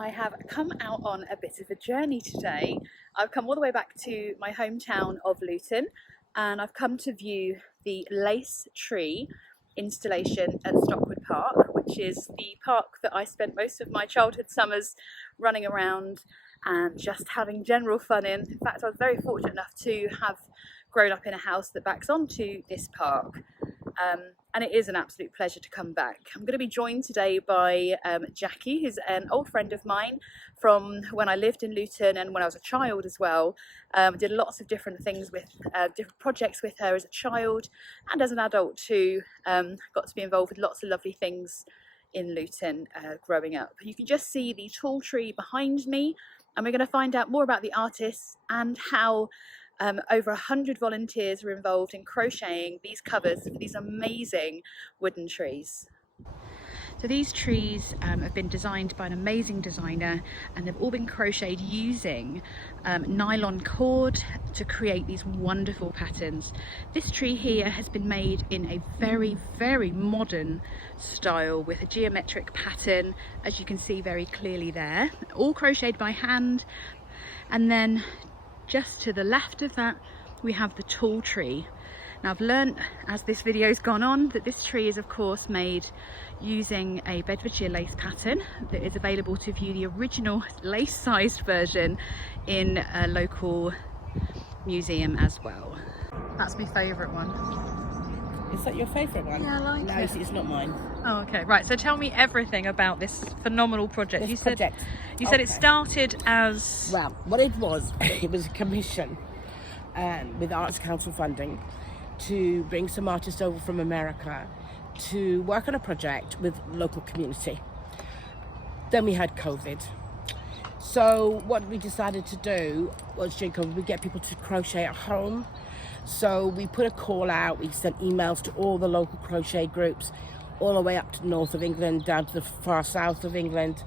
I have come out on a bit of a journey today. I've come all the way back to my hometown of Luton, and I've come to view the lace tree installation at Stockwood Park, which is the park that I spent most of my childhood summers running around and just having general fun in. In fact, I was very fortunate enough to have grown up in a house that backs onto this park. And it is an absolute pleasure to come back. I'm going to be joined today by Jackie, who's an old friend of mine from when I lived in Luton and when I was a child as well. Did lots of different things with different projects with her as a child and as an adult too. Got to be involved with lots of lovely things in Luton growing up. You can just see the tall tree behind me, and we're going to find out more about the artists and how over 100 volunteers were involved in crocheting these covers for these amazing wooden trees. So these trees have been designed by an amazing designer, and they've all been crocheted using nylon cord to create these wonderful patterns. This tree here has been made in a very, very modern style with a geometric pattern, as you can see very clearly there, all crocheted by hand. And then just to the left of that, we have the tall tree. Now I've learnt as this video's gone on that this tree is of course made using a Bedfordshire Lace pattern that is available to view the original lace-sized version in a local museum as well. That's my favourite one. Is that your favourite one? Yeah, I like it. No, it's not mine. Oh, okay. Right, so tell me everything about this phenomenal project. You said it started as... Well, what it was a commission with Arts Council funding to bring some artists over from America to work on a project with local community. Then we had COVID. So what we decided to do was during COVID, we get people to crochet at home. So we put a call out, we sent emails to all the local crochet groups, all the way up to the north of England, down to the far south of England,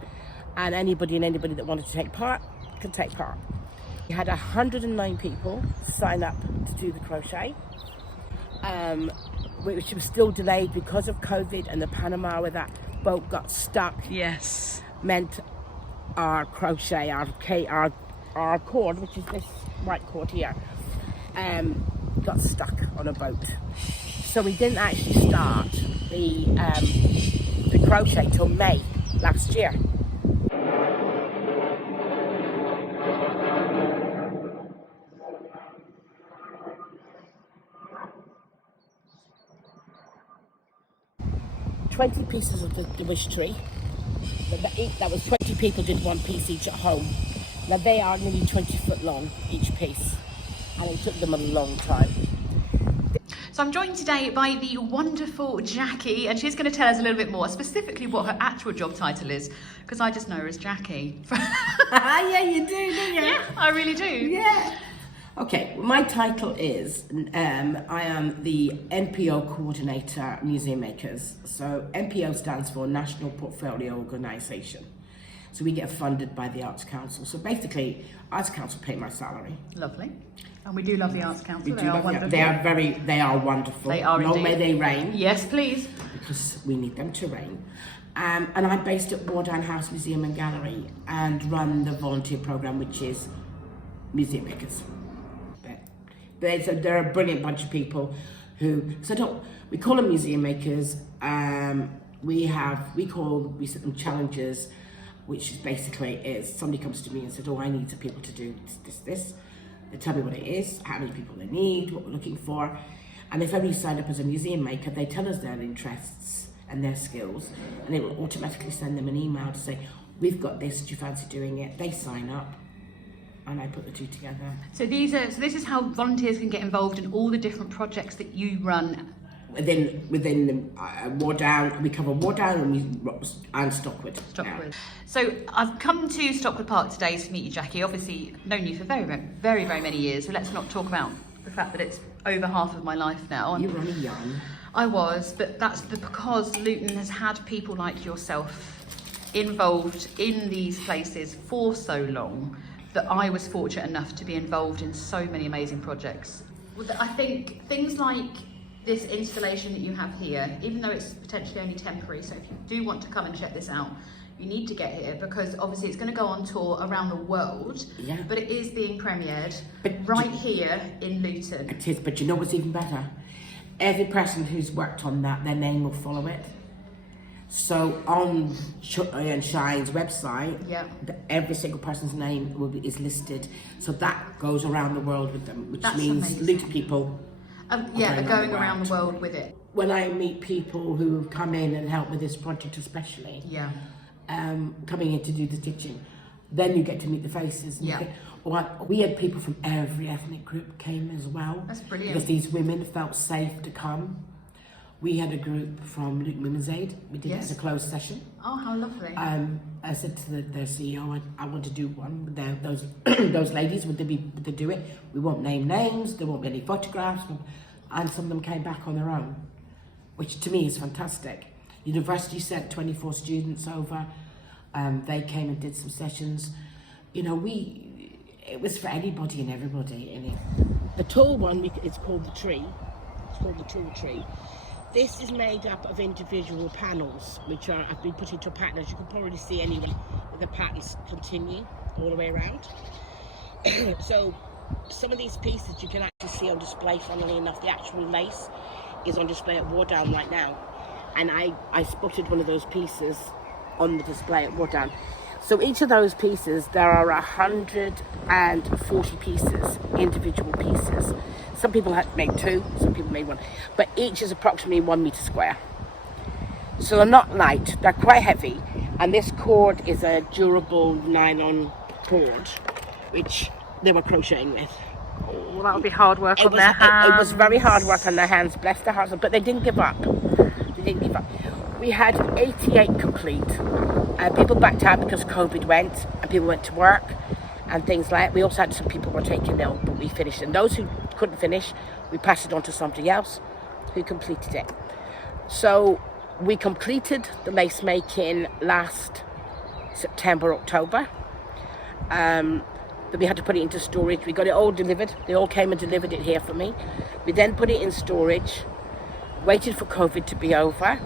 and anybody that wanted to take part could take part. We had 109 people sign up to do the crochet, which was still delayed because of COVID and the Panama where that boat got stuck. Yes. Meant our crochet, our cord, which is this white cord here, got stuck on a boat. So we didn't actually start the crochet till May last year. $20 pieces of the wish tree. That was 20 people did one piece each at home. Now they are nearly 20 foot long each piece, and it took them a long time. So I'm joined today by the wonderful Jackie, and she's going to tell us a little bit more, specifically what her actual job title is, because I just know her as Jackie. Yeah, you do, don't you? Yeah, I really do. Yeah. Okay, my title is, I am the NPO Coordinator Museum Makers. So NPO stands for National Portfolio Organisation. So we get funded by the Arts Council. So basically, Arts Council pay my salary. Lovely. And we do love the Arts Council. They are wonderful. They are wonderful. They are indeed. Long may they reign. Yes, please. Because we need them to reign. And I'm based at Wardown House Museum and Gallery and run the volunteer programme, which is Museum Makers. They're a brilliant bunch of people who, we call them museum makers. We set them challenges, which is basically somebody comes to me and says, oh, I need some people to do this. They tell me what it is, how many people they need, what we're looking for. And if everybody signed up as a museum maker, they tell us their interests and their skills, and it will automatically send them an email to say, we've got this, do you fancy doing it? They sign up, and I put the two together. So this is how volunteers can get involved in all the different projects that you run. Within Wardown, we cover Wardown and Stockwood. Stockwood. Yeah. So I've come to Stockwood Park today to meet you, Jackie. Obviously, known you for very, very, very, very many years. So let's not talk about the fact that it's over half of my life now. You're really young. I was, but that's because Luton has had people like yourself involved in these places for so long that I was fortunate enough to be involved in so many amazing projects. I think things like this installation that you have here, even though it's potentially only temporary, so if you do want to come and check this out, you need to get here because obviously it's going to go on tour around the world. Yeah. But it is being premiered here in Luton. It is, but you know what's even better? Every person who's worked on that, their name will follow it. So on CHIO+SHINE's website, every single person's name is listed. So that goes around the world with them, which means amazing. Luton people are going around the world with it. When I meet people who have come in and helped with this project especially, coming in to do the stitching, then you get to meet the faces. And we had people from every ethnic group came as well. That's brilliant. Because these women felt safe to come. We had a group from Luton Women's Aid. We did it as a closed session. Oh, how lovely. I said to their CEO, I want to do one with those those ladies. Would they do it? We won't name names. There won't be any photographs. And some of them came back on their own, which to me is fantastic. University sent 24 students over. They came and did some sessions. You know, it was for anybody and everybody. The tall one, it's called the tree. It's called the tall tree. This is made up of individual panels, which have been put into a pattern, as you can probably see anyway, the patterns continue all the way around. So some of these pieces you can actually see on display, funnily enough. The actual lace is on display at Wardown right now. And I spotted one of those pieces on the display at Wardown. So each of those pieces, there are 140 pieces, individual pieces. Some people had to make 2, some people made 1, but each is approximately 1 meter square. So they're not light, they're quite heavy, and this cord is a durable nylon cord, which they were crocheting with. Oh, that would be hard work on their hands. It was very hard work on their hands, bless their hearts, but they didn't give up. We had 88 complete. People backed out because COVID went, and people went to work and things like that. We also had some people who were taking ill, but we finished. And those who couldn't finish, we passed it on to somebody else who completed it. So we completed the lace making last September, October. Then we had to put it into storage. We got it all delivered. They all came and delivered it here for me. We then put it in storage, waited for COVID to be over,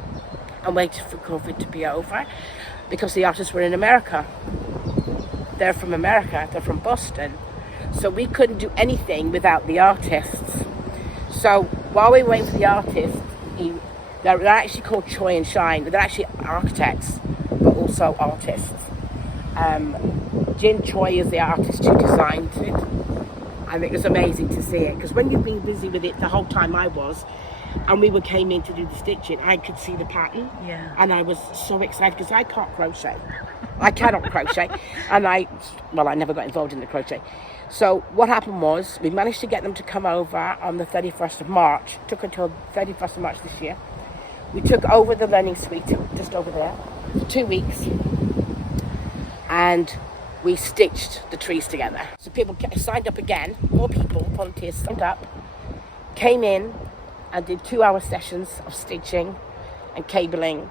and waited for COVID to be over because the artists were in America. They're from America, they're from Boston. So we couldn't do anything without the artists. So while we were waiting for the artists, they're actually called CHIO+SHINE. They're actually architects, but also artists. Jin Choi is the artist who designed it. And it was amazing to see it, because when you've been busy with it the whole time I was, and we came in to do the stitching, I could see the pattern. And I was so excited because I can't crochet. I cannot crochet. And I never got involved in the crochet. So what happened was, we managed to get them to come over on the 31st of March. It took until 31st of March this year. We took over the learning suite just over there for 2 weeks. And we stitched the trees together. So people signed up again, more people, volunteers signed up, came in and did 2-hour sessions of stitching and cabling,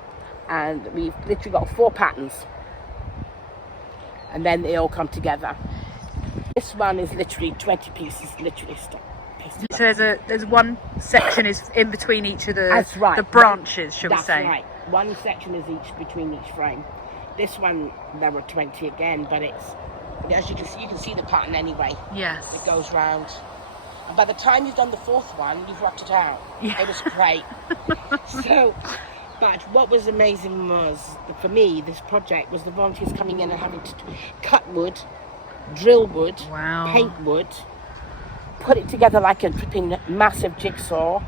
and we've literally got 4 patterns, and then they all come together. This one is literally 20 pieces, literally stuck. So there's one section is in between each of the branches, shall we say? That's right. One section is between each frame. This one, there were 20 again, but as you can see the pattern anyway. Yes. It goes round. And by the time you've done the 4th one, you've rocked it out. Yeah. It was great. But what was amazing was, for me, this project was the volunteers coming in and having to cut wood, drill wood, paint wood, put it together like a flipping massive jigsaw,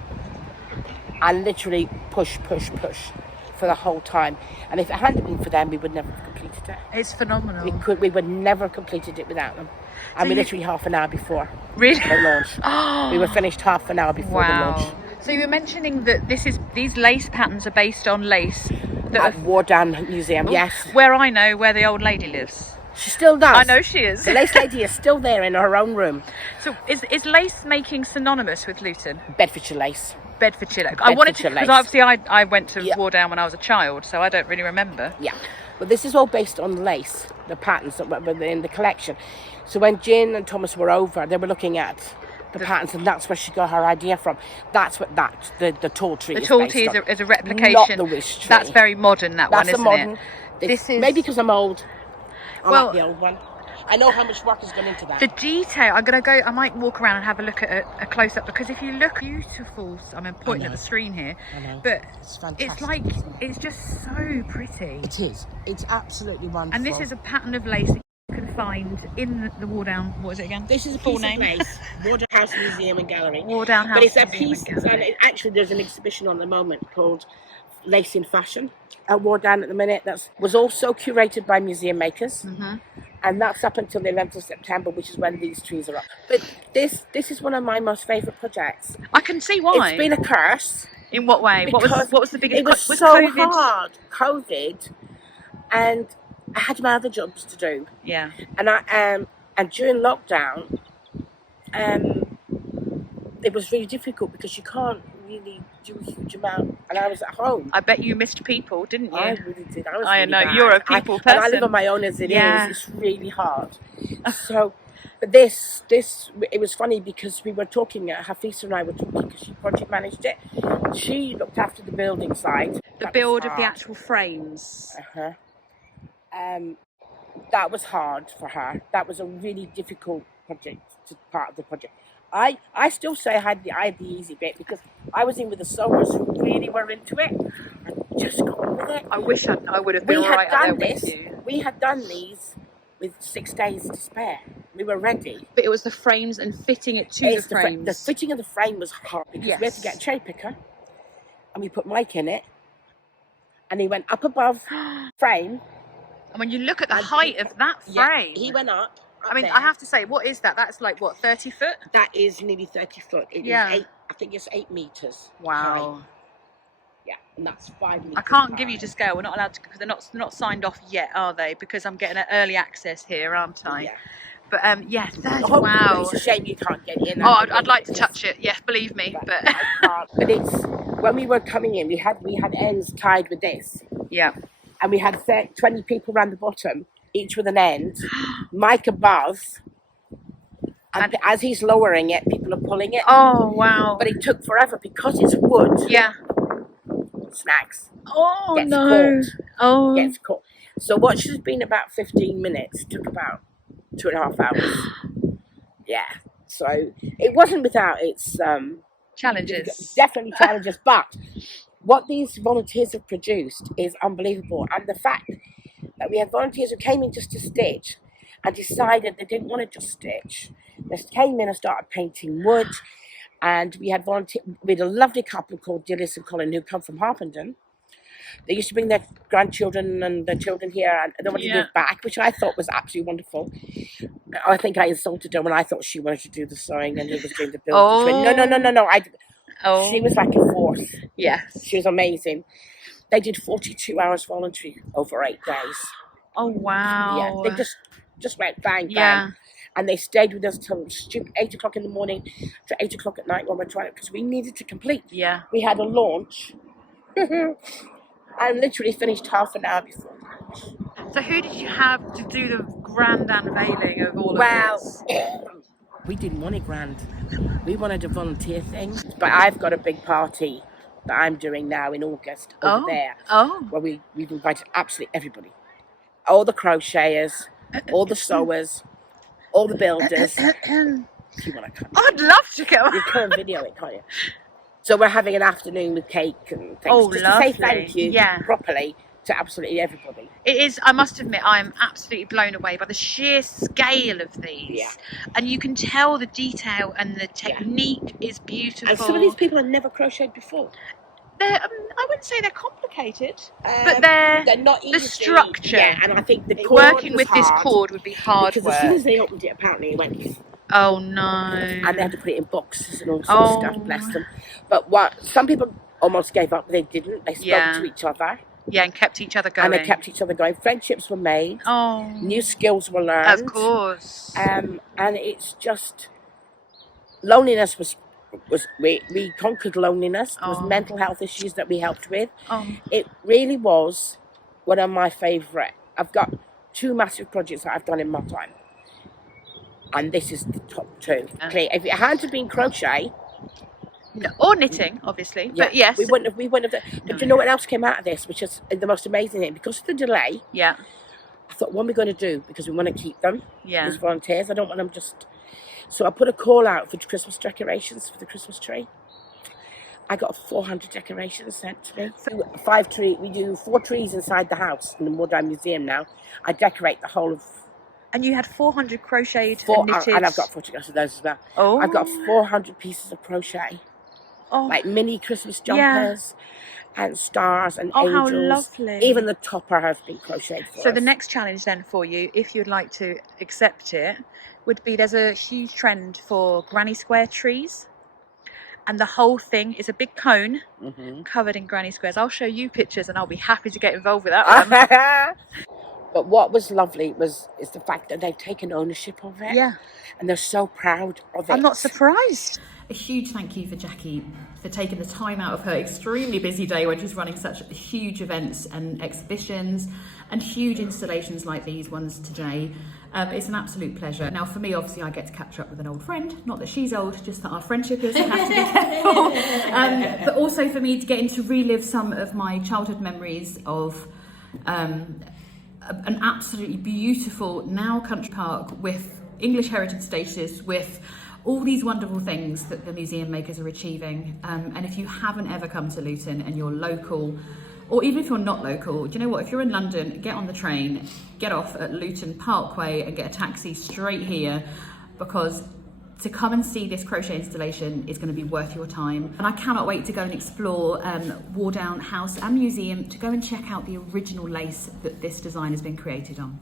and literally push for the whole time. And if it hadn't been for them, we would never have completed it. It's phenomenal. We would never have completed it without them. And we literally half an hour before the launch. We were finished half an hour before the launch. So you were mentioning that these lace patterns are based on lace at Wardown Museum. Yes. Where I know where the old lady lives. She still does. I know she is. The lace lady is still there in her own room. So is lace making synonymous with Luton? Bedfordshire Lace. Bedfordshire Lace. I wanted to, because obviously I went to Wardown when I was a child, so I don't really remember. Yeah. But this is all based on lace, the patterns that were in the collection. So when Jin and Thomas were over, they were looking at the patterns, and that's where she got her idea from. That's what the tall tree is. The tall tree is a replication. Not the wish tree. That's very modern, that one, isn't it? This is... Maybe because I'm old. I Well, like the old one. I know how much work has gone into that. The detail, I might walk around and have a look at a close-up, because if you look, beautiful, I'm pointing at the screen here, but it's fantastic. It's like, it's just so pretty. It is. It's absolutely wonderful. And this is a pattern of lace that you can find in the Wardown, what is it again? This is a full name. Lace, Wardown House Museum and Gallery. Wardown House But it's a Museum piece, and Gallery. and actually there's an exhibition on the moment called Lace in Fashion at Wardown at the minute. That was also curated by museum makers. And that's up until the 11th of September, which is when these trees are up. But this is one of my most favourite projects. I can see why. It's been a curse. In what way? What was the biggest? It was so COVID? hard. COVID, and I had my other jobs to do. Yeah. And and during lockdown, it was really difficult because you can't really do a huge amount. And I was at home. I bet you missed people, didn't you? I really did. I know, you're a people person. And I live on my own as it is. It's really hard. So, but this, it was funny because we were talking, Hafisa and I were talking, because she project managed it. She looked after the building side. The build of the actual frames. That was hard for her. That was a really difficult part of the project. I still say I had the easy bit, because I was in with the sewers who really were into it. I just got on with it. I wish I would have been right there with you. We had done these with 6 days to spare. We were ready. But it was the frames and fitting it to the frames. The fitting of the frame was hard, because we had to get a cherry picker, and we put Mike in it, and he went up above frame. And when you look at the height of that frame, he went up. I mean, I have to say, what is that? That's like, what, 30 foot? That is nearly 30 foot. It is I think it's 8 meters. Wow. High. Yeah, and that's 5 meters. I can't high. give you to scale. We're not allowed to, because they're not signed off yet, are they? Because I'm getting an early access here, aren't I? Yeah. But yeah, 30, wow. It's a shame you can't get in. Oh, I'd like to touch it. Yes, believe me. But I can't. But it's, when we were coming in, we had ends tied with this. Yeah. And we had 20 people around the bottom, each with an end. Mike above. And as he's lowering it, people are pulling it. Oh, wow. But it took forever because it's wood. Yeah. Snags. Oh, gets no. Caught. Oh. Gets caught. So what should have been about 15 minutes took about 2.5 hours. Yeah. So it wasn't without its challenges. Definitely challenges. But what these volunteers have produced is unbelievable. And the fact that we had volunteers who came in just to stitch and decided they didn't want to just stitch. They came in and started painting wood. And we had a lovely couple called Dillis and Colin, who come from Harpenden. They used to bring their grandchildren and their children here, and they wanted to give back, which I thought was absolutely wonderful. I think I insulted her when I thought she wanted to do the sewing and he was doing the build. Oh. No. She was like a force. Yes. She was amazing. They did 42 hours voluntary over 8 days. Oh, wow. Yeah, they just went bang, bang. Yeah. And they stayed with us till 8 o'clock in the morning to 8 o'clock at night when we're trying it, because we needed to complete. Yeah. We had a launch. And literally finished half an hour before. So who did you have to do the grand unveiling of all of this? We didn't want it grand. We wanted a volunteer thing. But I've got a big party that I'm doing now in August over there. Oh. Where we've invited absolutely everybody. All the crocheters, all the sewers, all the builders. If you want to come. I'd love to go. You can video it, can't you? So we're having an afternoon with cake and things. Oh, just lovely. to say thank you properly to absolutely everybody. It is, I must admit, I'm absolutely blown away by the sheer scale of these. Yeah. And you can tell the detail and the technique is beautiful. And some of these people have never crocheted before. They're, I wouldn't say they're complicated, but they're not easy. The structure. Yeah, and I think the cord working with this cord would be hard because work. as soon as they opened it, apparently it went. Oh no! And they had to put it in boxes and all sorts of stuff. Bless them. But some people almost gave up, but they didn't. They spoke to each other. Yeah, and kept each other going. And they kept each other going. Friendships were made. Oh. New skills were learned. Of course. And it's just loneliness was we conquered loneliness. There was mental health issues that we helped with. It really was one of my favourite. I've got 2 massive projects that I've done in my time, and this is the top 2. Okay, if it hadn't been crochet, No, or knitting, obviously. Yeah, But yes. we wouldn't have. But you know what else came out of this, which is the most amazing thing? Because of the delay, Yeah. I thought, what are we going to do? Because we want to keep them Yeah. as volunteers. I don't want them just. So I put a call out for Christmas decorations for the Christmas tree. I got 400 decorations sent to me. We do 4 trees inside the house in the Modern Museum now. I decorate the whole of. And you had 400 crocheted and knitted. And I've got photographs of those as well. Oh. I've got 400 pieces of crochet. Oh. Like mini Christmas jumpers and stars and angels. How lovely. Even the topper has been crocheted for So us. the next challenge then for you, if you'd like to accept it, would be there's a huge trend for granny square trees. And the whole thing is a big cone covered in granny squares. I'll show you pictures and I'll be happy to get involved with that one. But what was lovely is the fact that they've taken ownership of it. Yeah. And they're so proud of it. I'm not surprised. A huge thank you for Jackie for taking the time out of her extremely busy day when she's running such huge events and exhibitions and huge installations like these ones today. It's an absolute pleasure. Now for me, obviously, I get to catch up with an old friend. Not that she's old, just that our friendship is, I have to be careful. But also for me to get to relive some of my childhood memories of an absolutely beautiful now country park with English heritage status, with all these wonderful things that the museum makers are achieving. And if you haven't ever come to Luton and you're local, or even if you're not local, do you know what? If you're in London, get on the train, get off at Luton Parkway and get a taxi straight here, because to come and see this crochet installation is going to be worth your time. And I cannot wait to go and explore Wardown House and Museum to go and check out the original lace that this design has been created on.